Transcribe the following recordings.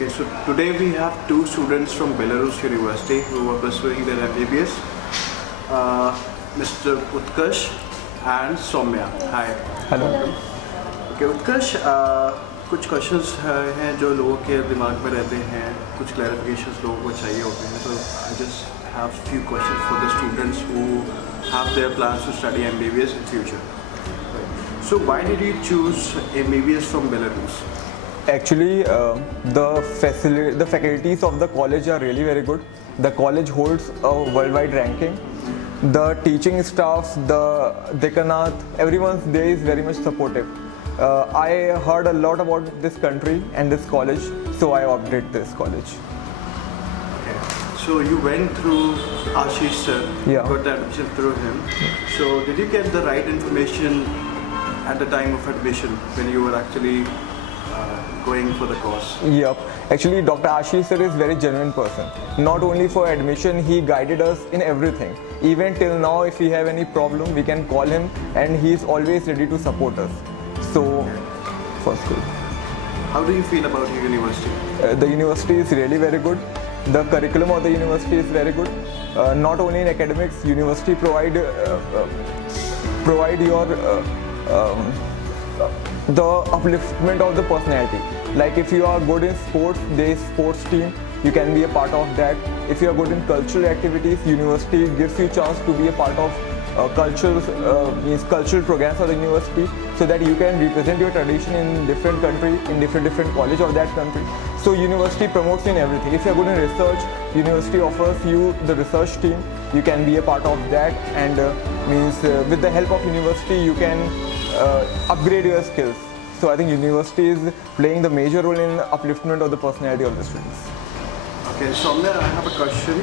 Okay, so today we have two students from Belarus University who are pursuing their MBBS, Mr. Utkarsh and Soumya. Hi. Hello Okay, Utkarsh, कुछ questions हैं जो लोगों के दिमाग में रहते हैं, कुछ clarifications लोगों को चाहिए होते हैं. So I just have few questions for the students who have their plans to study MBBS in future. So why did you choose MBBS from Belarus? Actually, the faculties of the college are really very good. The college holds a worldwide ranking. The teaching staff, the dekanat, everyone there is very much supportive. I heard a lot about this country and this college, so I opted this college. Okay. So you went through Ashish sir, Yeah. got the admission through him. So did you get the right information at the time of admission when you were actually going for the course? Yep. Actually, Dr. Ashish sir is very genuine person. Not only for admission, he guided us in everything. Even till now, if we have any problem, we can call him, and he is always ready to support us. So, first good. How do you feel about your university? The university is really very good. The curriculum of the university is very good. Not only in academics, university provide your the upliftment of the personality. Like if you are good in sports, there is sports team, you can be a part of that. If you are good in cultural activities, university gives you chance to be a part of cultural programs of the university, so that you can represent your tradition in different country, in different college of that country. So university promotes in everything. If you are good in research, university offers you the research team, you can be a part of that, and with the help of university you can upgrade your skills. So I think university is playing the major role in upliftment of the personality of the students. Okay, Soumya, I have a question.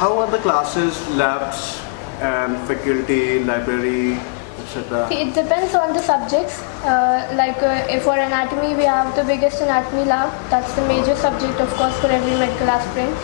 How are the classes, labs, and faculty, library, etc.? It depends on the subjects. If for anatomy, we have the biggest anatomy lab. That's the major subject, of course, for every medical aspirant.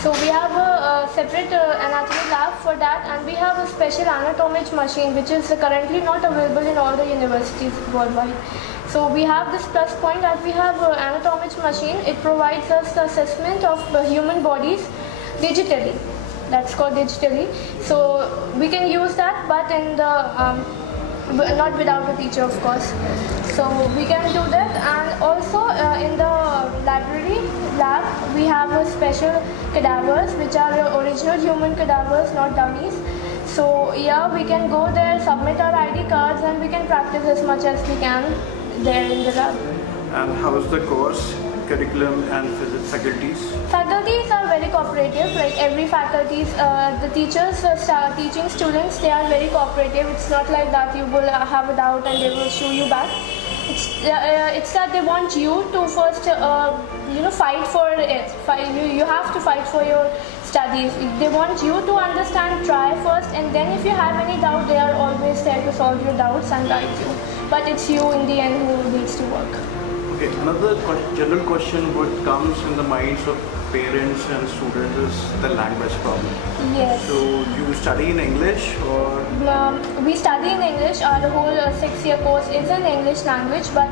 So we have a separate anatomy lab for that, and we have a special anatomic machine which is currently not available in all the universities worldwide. So we have this plus point that we have an anatomic machine. It provides us the assessment of the human bodies digitally. That's called digitally. So we can use that, but in the not without a teacher, of course. So we can do that, and also in the library lab we have a special cadavers which are original human cadavers, not dummies. So yeah, we can go there, submit our ID cards, and we can practice as much as we can there in the lab. And how is the course, curriculum, and faculties? Faculties are very cooperative. Like every faculties, the teachers teaching students, they are very cooperative. It's not like that you will have a doubt and they will shoo you back. It's that they want you to first, fight for it. You have to fight for your studies. They want you to understand, try first, and then if you have any doubt, they are always there to solve your doubts and guide you. But it's you in the end who needs to work. Okay, another general question what comes in the minds of parents and students is the language problem. Yes. So you study in English or? We study in English. Our whole 6-year course is in English language, but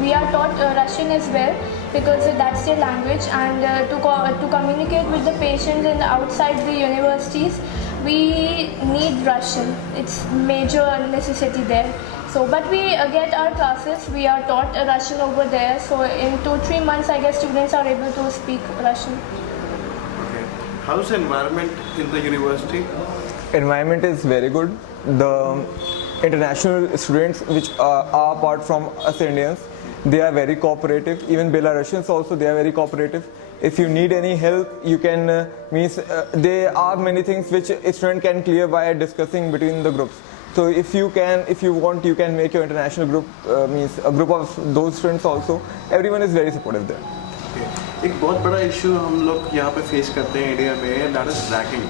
we are taught Russian as well, because that's their language, and to communicate with the patients and outside the universities, we need Russian. It's major necessity there. So, but we get our classes, we are taught Russian over there, so in 2-3 months I guess students are able to speak Russian. Okay. How's the environment in the university? Environment is very good. The international students which are apart from us Indians, they are very cooperative. Even Belarusians also, they are very cooperative. If you need any help, you can there are many things which a student can clear by discussing between the groups. So if you want, you can make your international group, a group of those students also. Everyone is very supportive there. Okay. एक बहुत बड़ा issue हम लोग यहाँ पे face करते हैं India में, that is ragging.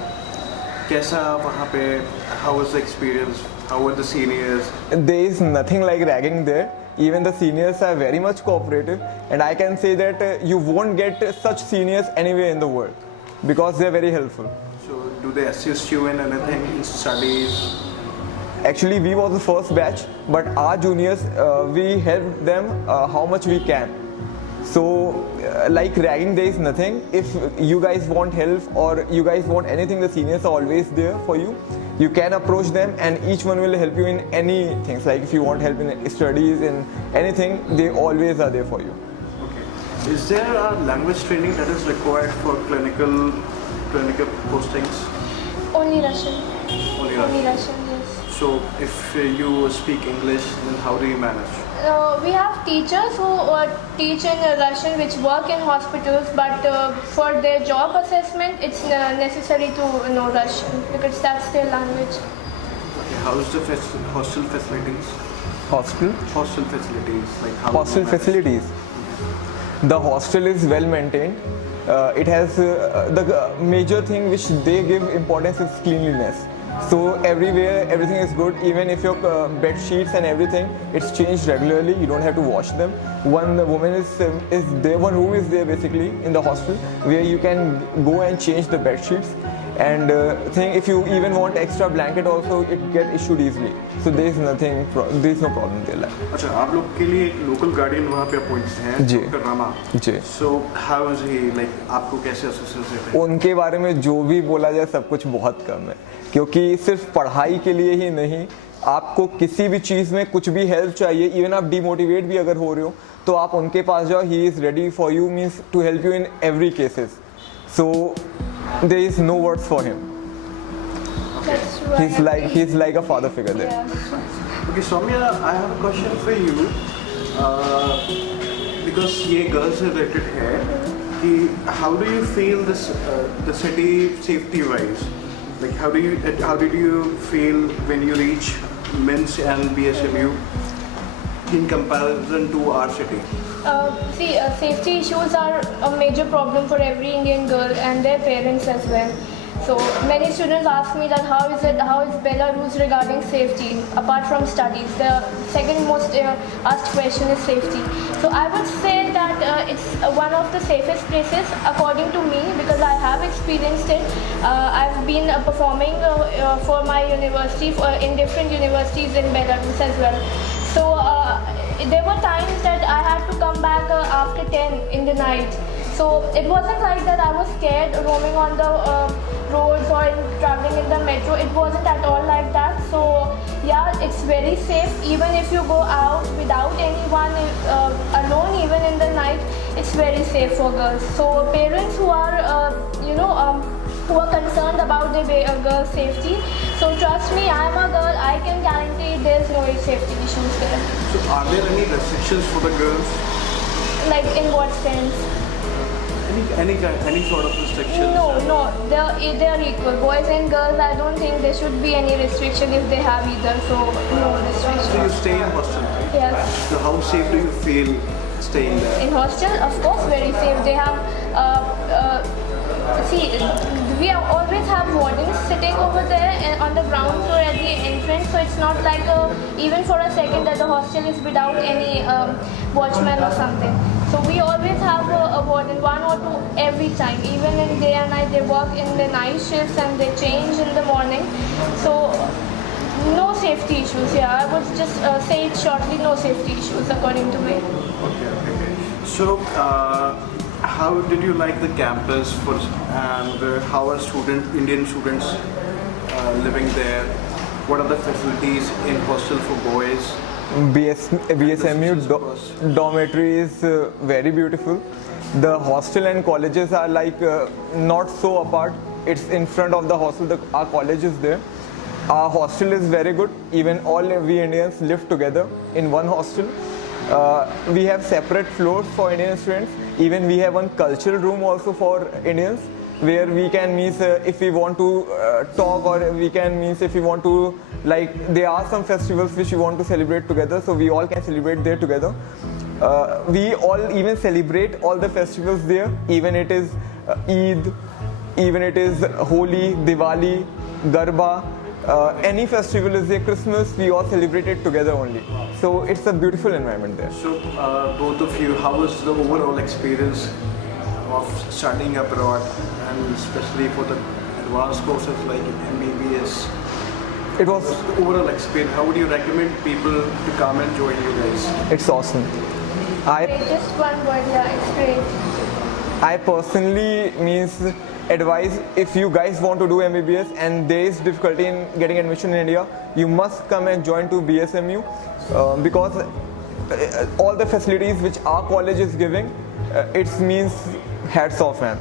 कैसा वहाँ पे, how was the experience? How were the seniors? There is nothing like ragging there. Even the seniors are very much cooperative, and I can say that you won't get such seniors anywhere in the world, because they are very helpful. So do they assist you in anything, in studies? Actually, we was the first batch, but our juniors, we helped them how much we can. So like ragging, there is nothing. If you guys want help or you guys want anything, the seniors are always there for you. You can approach them and each one will help you in any things. Like if you want help in studies, in anything, they always are there for you. Okay. Is there a language training that is required for clinical postings? Only Russian. Only Only Russian. Russian, yes. So if you speak English, then how do you manage? We have teachers who teach in Russian which work in hospitals, but for their job assessment it's necessary to know Russian because that's their language. Okay. How is the hostel facilities? Hostel? Hostel facilities, like how Hostel do you manage? facilities. The hostel is well maintained. It has the major thing which they give importance is cleanliness. So everywhere everything is good. Even if your bed sheets and everything, it's changed regularly. You don't have to wash them. One woman is there. One room is there basically in the hostel where you can go and change the bed sheets. And if you even want extra blanket also, it get issued easily. So there is nothing. There is no problem there. अच्छा, आप लोग के लिए एक local guardian वहाँ पे appoint हैं, जी। डॉक्टर रामा। जी। So how is he like? आपको कैसे असिस्टेंस देते हैं? उनके बारे में जो भी बोला जाए सब कुछ बहुत कम है, क्योंकि सिर्फ पढ़ाई के लिए ही नहीं, आपको किसी भी चीज़ में कुछ भी हेल्प चाहिए, इवन आप डिमोटिवेट भी अगर हो रहे हो तो आप उनके पास जाओ. He is ready for you, means to help you in every cases. So there is no words for him. That's right. He's like a father figure there. Yeah. Okay, Soumya, I have a question for you. Because ये girls से related है कि how do you feel this the city safety wise? Like how did you feel when you reach Men's and BSMU in comparison to our city? Safety issues are a major problem for every Indian girl and their parents as well. So many students ask me that how is Belarus regarding safety apart from studies. The second most asked question is safety. So I would say that it's one of the safest places according to me because I have experienced it. I've been performing for my university in different universities in Belarus as well. So there were times that I had to come back after 10 in the night. So it wasn't like that I was scared roaming on the roads or traveling in the metro. It wasn't at all like that. So yeah, it's very safe. Even if you go out without anyone, alone even in the night, it's very safe for girls. So parents who are, who are concerned about their girls' safety, so trust me, I am a girl, I can guarantee there's no safety issues there. So are there any restrictions for the girls? Like in what sense? Any sort of restrictions? No, they're equal. Boys and girls, I don't think there should be any restriction if they have either. So no restriction. So you stay in hostel, right? Yes. So how safe do you feel staying there? In hostel, of course, very safe. They have, we always have wardens sitting over there and on the ground floor at the entrance. So it's not like even for a second that the hostel is without any watchman or something. So we always have a warden, one or two every time. Even in day and night, they work in the night shifts and they change in the morning. So no safety issues. Yeah, I would just say it shortly. No safety issues according to me. Okay. So how did you like the campus and how are Indian students living there? What are the facilities in hostel for boys? BSMU dormitory is very beautiful. The hostel and colleges are like not so apart. It's in front of the hostel. Our college is there. Our hostel is very good. Even all we Indians live together in one hostel. We have separate floors for Indian students. Even we have one cultural room also for Indians, where we can if we want to talk, or we can if we want to, like, there are some festivals which we want to celebrate together, so we all can celebrate there together. We all even celebrate all the festivals there, even it is Eid, even it is Holi, Diwali, Garba, any festival is there, Christmas, we all celebrate it together only. So it's a beautiful environment there. So both of you, how was the overall experience of studying abroad, and especially for the advanced courses like MBBS? It was the overall experience. How would you recommend people to come and join you guys? It's awesome. Great, just one word, yeah, it's great. I personally means advise, if you guys want to do MBBS and there is difficulty in getting admission in India, you must come and join to BSMU because all the facilities which our college is giving, it means hats off, man.